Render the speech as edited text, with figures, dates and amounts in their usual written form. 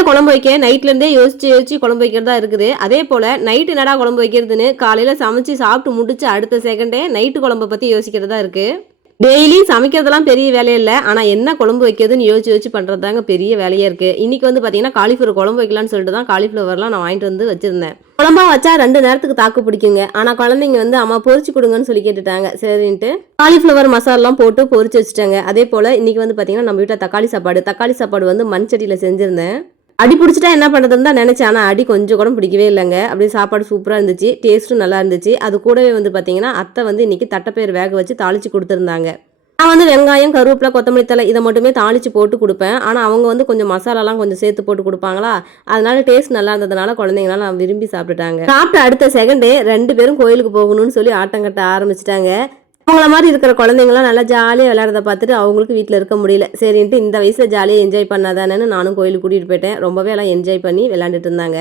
காலையில் குழம்பு வைக்க நைட்லேருந்தே யோசிச்சு குழம்பு வைக்கிறதா இருக்குது. அதே போல் நைட்டு என்னடா குழம்பு வைக்கிறதுன்னு காலையில் சமைச்சு சாப்பிட்டு முடிச்சு அடுத்த செகண்டே நைட்டு குழம்பை பற்றி யோசிக்கிறதா இருக்குது. டெய்லி சமைக்கிறதெல்லாம் பெரிய வேலையே இல்லை. ஆனால் என்ன குழம்பு வைக்கிறதுன்னு யோசிச்சு பண்ணுறது தாங்க பெரிய வேலையாக இருக்குது. இன்றைக்கி வந்து பார்த்தீங்கன்னா காலிஃப்ளவர் குழம்பு வைக்கலான்னு சொல்லிட்டு தான் காலிஃப்ளவர்லாம் நான் வாங்கிட்டு வந்து வச்சுருந்தேன். குழம்பா வச்சா 2 நேரத்துக்கு தாக்கு பிடிக்குங்க. ஆனால் குழந்தைங்க வந்து அம்மா பொரிச்சு கொடுங்கன்னு சொல்லி கேட்டுட்டாங்க. சரின்ட்டு காலிஃப்ளவர் மசாலாலாம் போட்டு பொரிச்சு வச்சுட்டாங்க. அதே போல் இன்றைக்கி வந்து பார்த்தீங்கன்னா நம்ம வீட்டில் தக்காளி சாப்பாடு வந்து மண் சட்டியில் செஞ்சுருந்தேன். அடி பிடிச்சிட்டா என்ன பண்ணுறதுன்னு தான் நினச்சேன். ஆனால் அடி கொஞ்சம் கூட பிடிக்கவே இல்லைங்க. அப்படியே சாப்பாடு சூப்பராக இருந்துச்சு, டேஸ்ட்டும் நல்லா இருந்துச்சு. அது கூடவே வந்து பார்த்தீங்கன்னா அத்தை வந்து இன்றைக்கி தட்டைப்பயிறு வேக வச்சு தாளித்து கொடுத்துருந்தாங்க. நான் வந்து வெங்காயம், கருவேப்பிலை, கொத்தமல்லி தழை இதை மட்டுமே தாளித்து போட்டு கொடுப்பேன். ஆனால் அவங்க வந்து கொஞ்சம் மசாலாலாம் கொஞ்சம் சேர்த்து போட்டு கொடுப்பாங்களா, அதனால டேஸ்ட் நல்லா இருந்ததுனால குழந்தைங்களாம் நான் விரும்பி சாப்பிட்டுட்டாங்க. சாப்பிட்ட அடுத்த செகண்டே 2 பேரும் கோயிலுக்கு போகணும்னு சொல்லி ஆட்டம் கட்ட ஆரம்பிச்சிட்டாங்க. அவங்கள மாதிரி இருக்கிற குழந்தைங்களாம் நல்லா ஜாலியாக விளையாடுறத பார்த்துட்டு அவங்களுக்கு வீட்டில் இருக்க முடியல. சரின்ட்டு இந்த வயசில் ஜாலியாக என்ஜாய் பண்ணாதானேன்னு நானும் கோயிலுக்கு கூட்டிகிட்டு போயிட்டேன். ரொம்பவே எல்லாம் என்ஜாய் பண்ணி விளையாண்டுட்டு இருந்தாங்க.